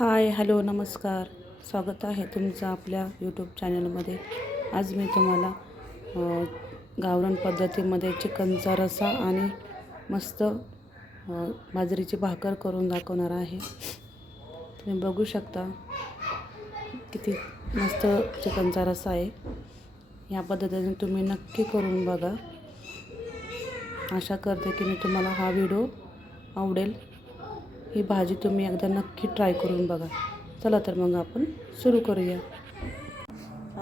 हाय, hello, नमस्कार. स्वागत आहे तुमचं आपल्या यूट्यूब चॅनलमध्ये. आज मी तुम्हाला गावरान पद्धतीमध्ये चिकनचा रस्सा आणि मस्त बाजरीची भाकर करून दाखवणार आहे. तुम्ही बघू शकता किती मस्त चिकनचा रस्सा आहे. या पद्धतीने तुम्ही नक्की करून बघा. आशा करते की मी तुम्हाला हा व्हिडिओ आवडेल. ही भाजी तुम्ही एकदा नक्की ट्राय करून बघा. चला तर मग आपण सुरू करूया.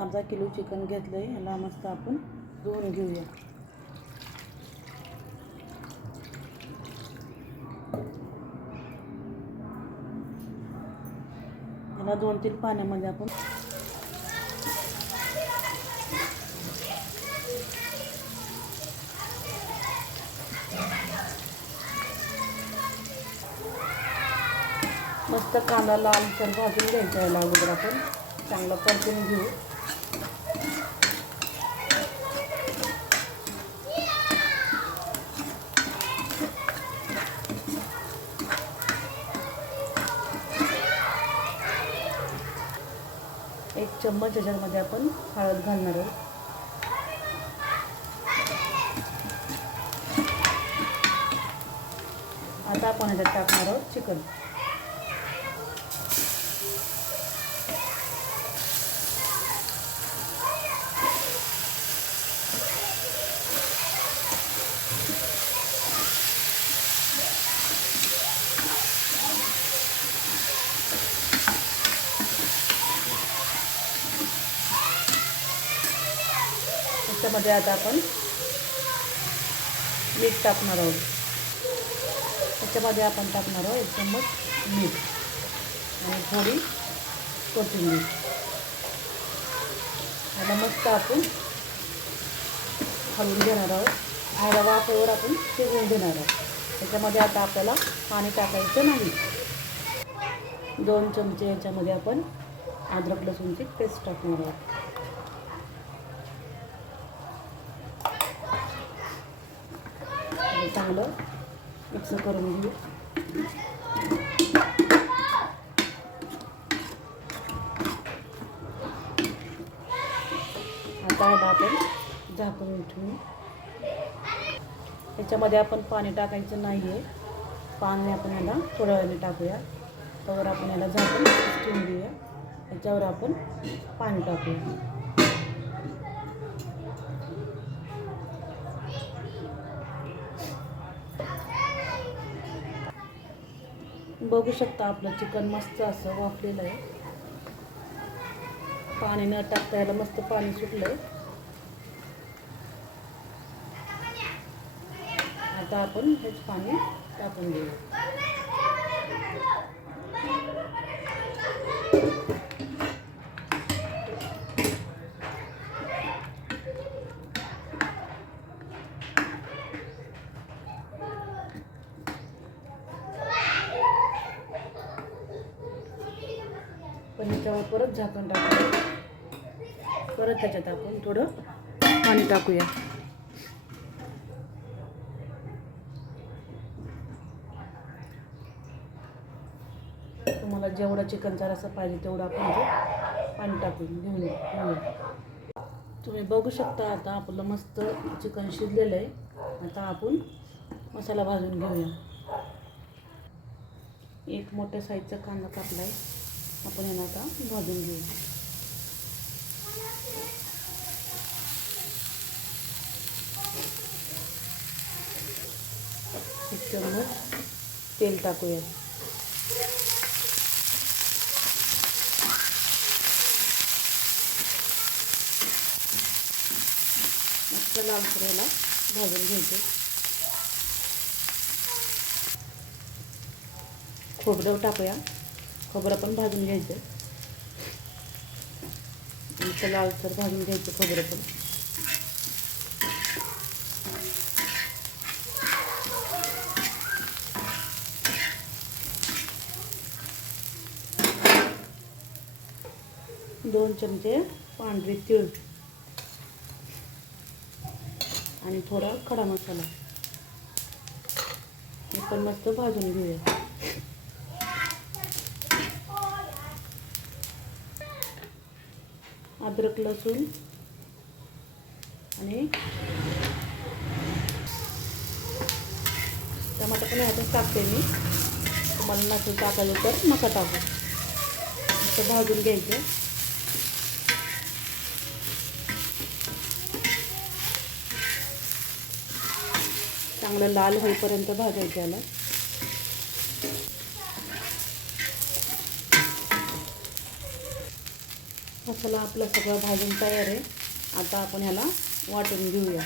अर्धा किलो चिकन घेतलं आहे. याला मस्त आपण धुवून घेऊया. याला 2-3 पाण्यामध्ये आपण मस्त कांदा लालसर भाजून घ्यायचा. याला अगोदर आपण चांगलं परतून घेऊ. एक चम्मच याच्यामध्ये आपण हळद घालणार आहोत. आता आपण याच्यात टाकणार आहोत चिकन. त्याच्यामध्ये आता आपण मीठ टाकणार आहोत. त्याच्यामध्ये आपण टाकणार आहोत 1 चम्मच मीठ आणि थोडी कोथिंबीर. आता मस्त आपण हलवून घेणार आहोत. आणि वाफेवर आपण शिजवून घेणार आहोत. त्याच्यामध्ये आता आपल्याला पाणी टाकायचं नाही. 2 चमचे याच्यामध्ये आपण अद्रक लसूणची पेस्ट टाकणार आहोत. चांगलं मिक्स करून घेऊ. आता आपण झाकून ठेवू. याच्यामध्ये आपण पाणी टाकायचं नाही आहे. पाणी आपण याला थोड्या वेळाने टाकूया. त्यावर आपण याला झाकून ठेवून घेऊया. याच्यावर आपण पाणी टाकूया. बघू शकता आपलं चिकन मस्त असं वाफलेलं आहे. पाणी न टाकता याला मस्त पाणी सुटलंय. आता आपण हेच पाणी टाकून घेऊ. पण याच्यावर परत झाकण टाकूया. परत त्याच्यात आपण थोडं पाणी टाकूया. तुम्हाला जेवढा चिकनचा रस्सा पाहिजे तेवढं आपण पाणी टाकून घेऊया. तुम्ही बघू शकता आता आपलं मस्त चिकन शिजलेलं आहे. आता आपण मसाला भाजून घेऊया. एक मोठ्या साईजचा कांदा कापला आहे. आपण याला आता भाजून घेऊ. 1 चम्मच तेल टाकूया. मस्त लालसर याला भाजून घ्यायचं. खोबरं टाकूया. खोबरं पण भाजून घ्यायचं. मस्त लालसर भाजून घ्यायचं खोबरं पण. दोन चमचे पांढरी तीळ आणि थोडा खडा मसाला हे पण मस्त भाजून घेऊया. अद्रक, लसूण आणि टमाटर पण ह्यातच टाकते मी. तुम्हाला नसेल टाकायचं तर नका टाकू. असं भाजून घ्यायचं. चांगलं लाल होईपर्यंत भाजायचं याला. मसाला आपला सगळा भाजून तयार आहे. आता आपण ह्याला वाटून घेऊया.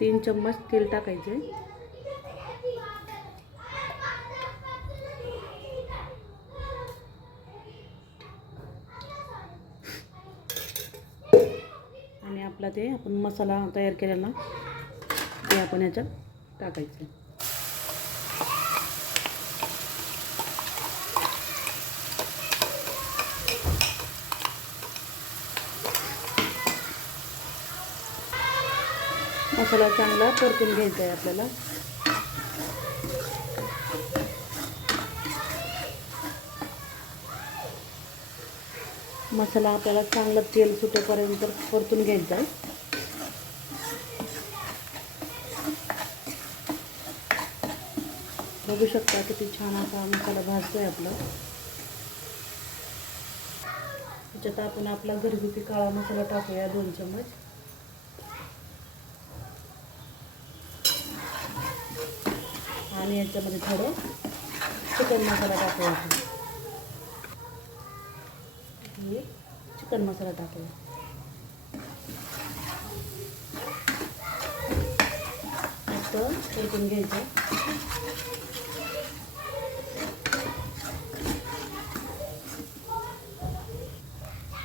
तीन चम्मच तेल टाकायचे. आणि आपला ते आपण मसाला तयार केलेला ते आपण ह्याच्यात टाकायचं. मसाला चांगला परतून घ्यायचा आहे आपल्याला. मसाला आपल्याला चांगलं तेल सुटेपर्यंत परतून घ्यायचा आहे. बघू शकता किती छान असा मसाला भाजतोय आपला. त्याच्यात आपण आपला घरगुती काळा मसाला टाकूया 2 चम्मच. आणि याच्यामध्ये थोडं चिकन मसाला टाकूया. चिकन मसाला टाकूया. मस्त परतून घ्यायचं.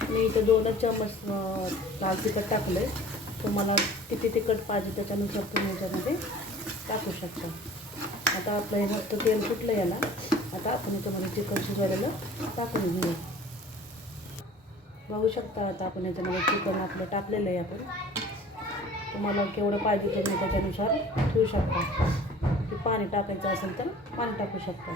मी इथं 2 चम्मच लाल तिखट टाकलं आहे. तुम्हाला किती तिखट पाहिजे त्याच्यानुसार तुम्ही याच्यामध्ये टाकू शकता. आता आपलं हे मस्त तेल सुटलं याला. आता आपण याच्यामध्ये चिकन शिजवलेलं टाकून घेऊया. बघू शकता आता आपण याच्यामध्ये चिकन आपलं टाकलेलं आहे. आपण तुम्हाला केवढं पाहिजे तुम्ही त्याच्यानुसार ठेवू शकता. की पाणी टाकायचं असेल तर पाणी टाकू शकता.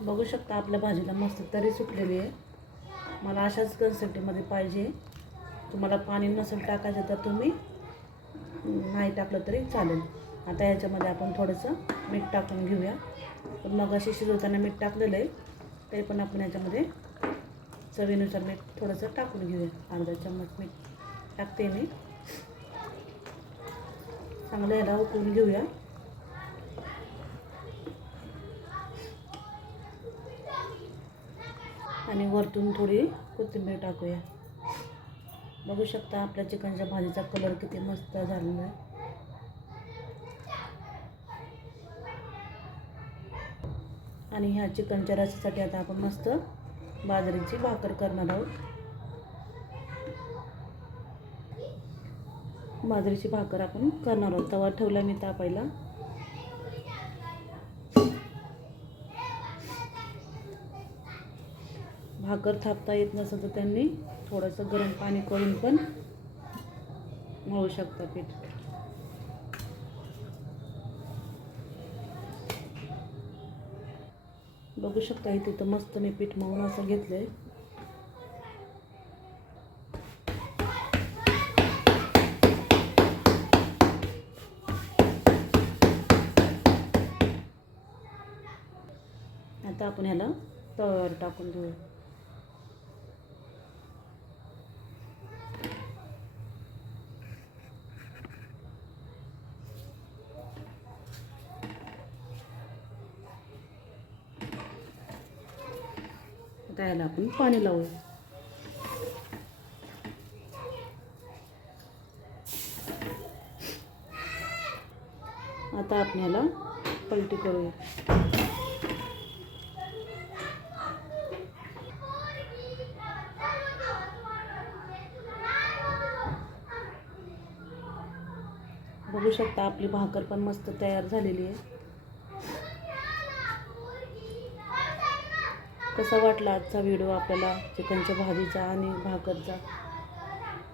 बघू शकता आपल्या भाजीला मस्त तरी सुटलेली आहे. मला अशाच कन्सिस्टन्सीमध्ये पाहिजे. तुम्हाला पाणी नसेल टाकायचं तर तुम्ही नाही टाकलं तरी चालेल. आता याच्यामध्ये आपण थोडंसं मीठ टाकून घेऊया. पण मग अशी शिजवताना मीठ टाकलेलं आहे तरी पण आपण याच्यामध्ये चवीनुसार मीठ थोडंसं टाकून घेऊया. अर्धा चम्मच मीठ टाकते मी. चांगलं याला उकळून घेऊया. आणि वरतून थोडी कोथिंबीर टाकूया. बघू शकता आपल्या चिकनच्या भाजीचा कलर किती मस्त झालेला आहे. आणि ह्या चिकनच्या रस्स्यासाठी आता आपण मस्त बाजरीची भाकर करणार आहोत. बाजरीची भाकर आपण करणार आहोत. तवा ठेवला मी तापायला. भाकर थापता येत नसेल तर त्यांनी थोडंसं गरम पाणी करून पण मळू शकता पीठ. बघू शकता इथे तर मस्त मी पीठ मळून असं घेतलंय. आता आपण ह्याला तव्यावर टाकून घेऊ. आता ह्याला आपण पाणी लावूया. आता आपण ह्याला पलटी करूया. बघू शकता आपली भाकर पण मस्त तयार झालेली आहे. कसा वाटला आजचा व्हिडिओ आपल्याला चिकनच्या भाजीचा आणि भाकरचा.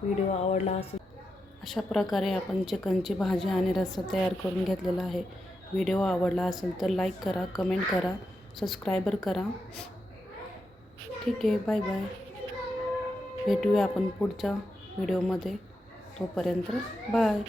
व्हिडिओ आवडला असेल. अशा प्रकारे आपण चिकनची भाजी आणि रस्सा तयार करून घेतलेला आहे. व्हिडिओ आवडला असेल तर लाईक करा, कमेंट करा, सबस्क्रायबर करा. ठीक आहे, बाय बाय. भेटूया आपण पुढच्या व्हिडिओमध्ये. तोपर्यंत बाय.